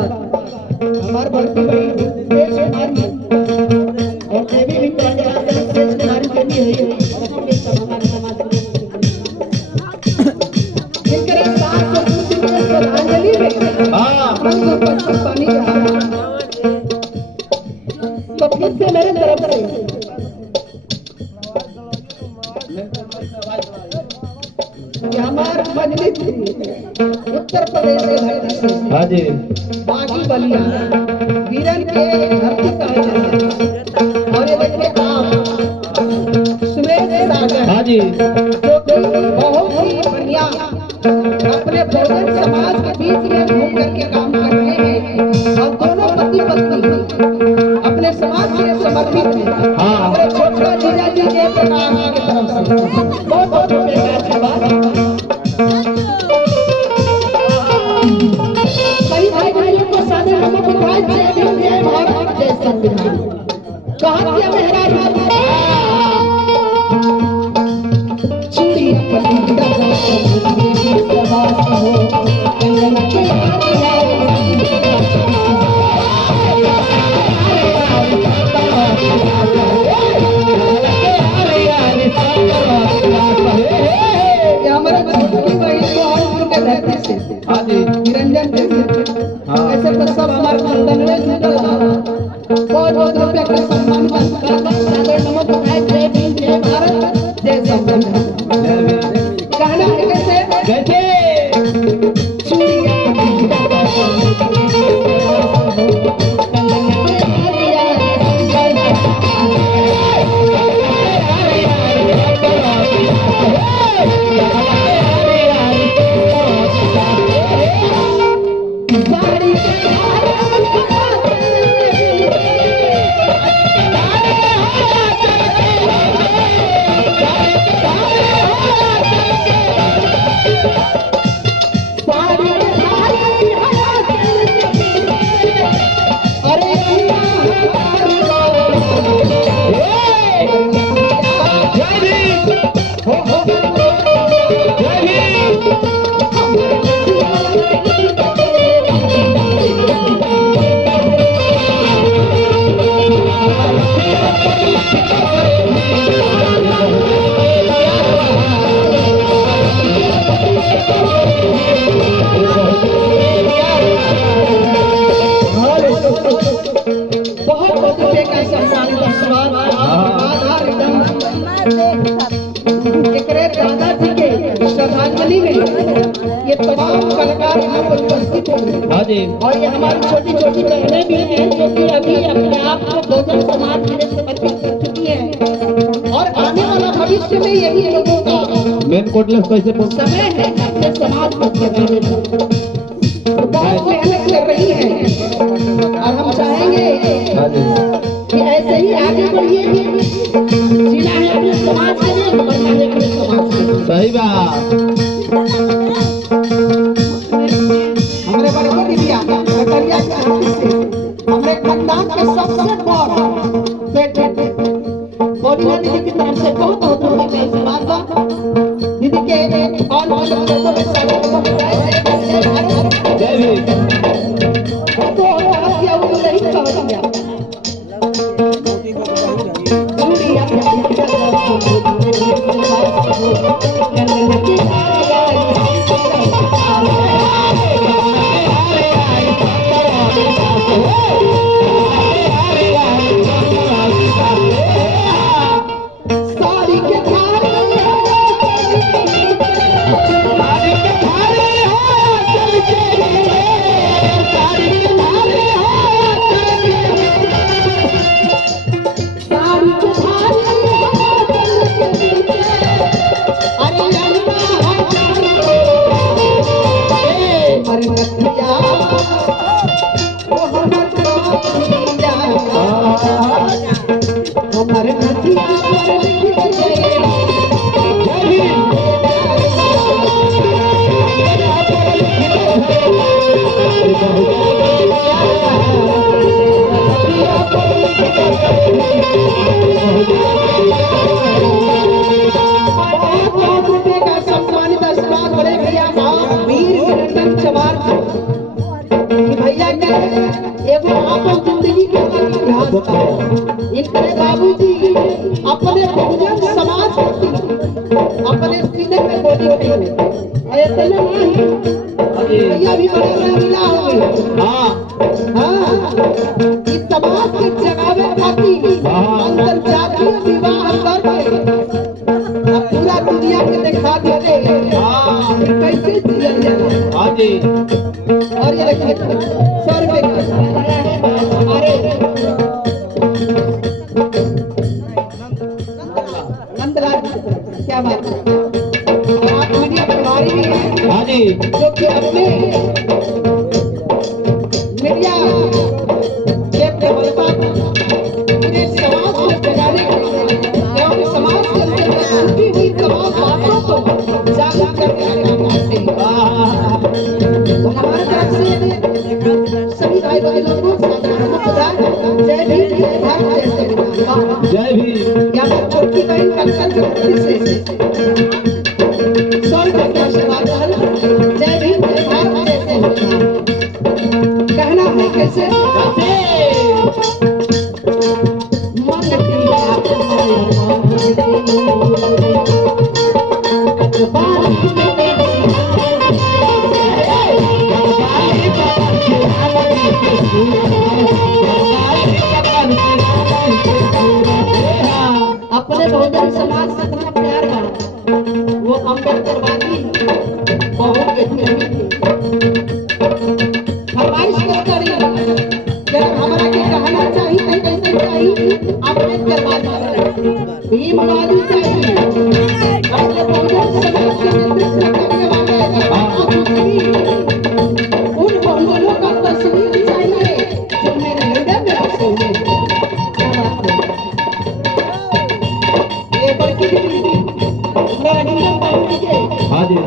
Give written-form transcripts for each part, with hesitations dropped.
हमारे भक्ति भाई देश कुमारी और देवी भी देश कुमारी करनी है हमारे समाज जिनके साथ श्रद्धांजलि में पानी तो फिर से मेरे तरफ से हमारे मजलिस उत्तर प्रदेश से हाँ जी बागी बलिया वीरन के धरती कहा जाता है और ये देखिए आप सुमेश सागर हाँ जी जो कि बहुत ही बढ़िया अपने बहुजन समाज के बीच में घूम करके काम कर रहे हैं और दोनों पति पत्नी अपने समाज के समर्पित हैं। हाँ। हमारे छोटा जीजा जी जयप्रकाश की तरफ से बहुत बहुत धन्यवाद। भाई भाइयों को सादर नमस्कार जय भीम जय भारत जय संविधान। कहा क्या मेहराज चूड़ी पटिंदा निरंजन ऐसे तो सब हमारे श्रद्धांजलि में ये तमाम कलाकार यहाँ पर उपस्थित हैं और ये हमारी छोटी छोटी बहनें भी हैं जो कि अभी अपने आप को बहुजन समाज के लिए समर्पित कर चुकी हैं और आने वाला भविष्य में यही लोगों का मेन कोटलेस कैसे समय है अपने समाज को जगाने का। बहुत मेहनत कर रही है और हम चाहेंगे कि ऐसे ही आगे बढ़िए, जीना है अपने समाज के लिए, बढ़ना है अपने समाज के लिए। सही बात। हमारे बड़े दीदिया कटरिया के हाथी से हमारे खानदान के सबसे बड़ बेटे बोलिया दीदी की तरफ से बहुत बहुत रुपए का आशीर्वाद दीदी के और शब्दों में स्वागत जय भीम। तो हथिया वो नहीं कह दिया इनके बाबूजी अपने बहुजन समाज अपने सीने पे गोली फेंके ऐसे नहीं भैया भी बड़े मिला हो हाँ इस समाज के जगावे खातिर अंतरजातीय विवाह करके पूरा दुनिया के दिखा देते कैसे जिया जाए। हाँ जी। और ये देखिए 100 रुपए अरे नंदलाल क्या बात है। आप मीडिया प्रभारी भी हैं। हाँ जी। जो कि अपने मीडिया के बलबा पूरे समाज को जगाने एवं समाज के अंदर छुपी हुई तमाम बातों को जागरूक करने तो हमारे तरफ से सभी भाई बहनों को जय भीम जय भारत जय संविधान जय भीम। या फिर छोटी बहन कंचन से 100 रुपए का आशीर्वाद जय भीम जय भारत जय संविधान कहना है कैसे अपने बहुजन समाज से इतना प्यार है वो अम्बेडकरवादी बहुत फरमाइश करी जब हमारा के कहना चाहिए कैसे चाहिए अम्बेडकरवादी भीमवादी चाहिए अपने बहुजन समाज के नेतृत्व करने वाले उन बहुजनों का तस्वीर चाहिए जो मेरे हृदय में बसे हुए हैं। हाँ जी।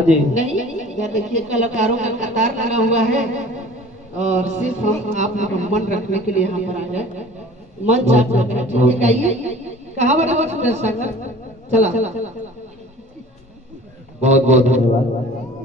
हाँ जी नहीं, इधर देखिए कलाकारों का कतार लगा हुआ है और सिर्फ हम आप लोग का मन रखने के लिए यहाँ पर आ गए। मंच आप लोग है, ठीक है, गाइए। कहाँ बड़े बहुत सुंदर सागर चला। बहुत बहुत धन्यवाद।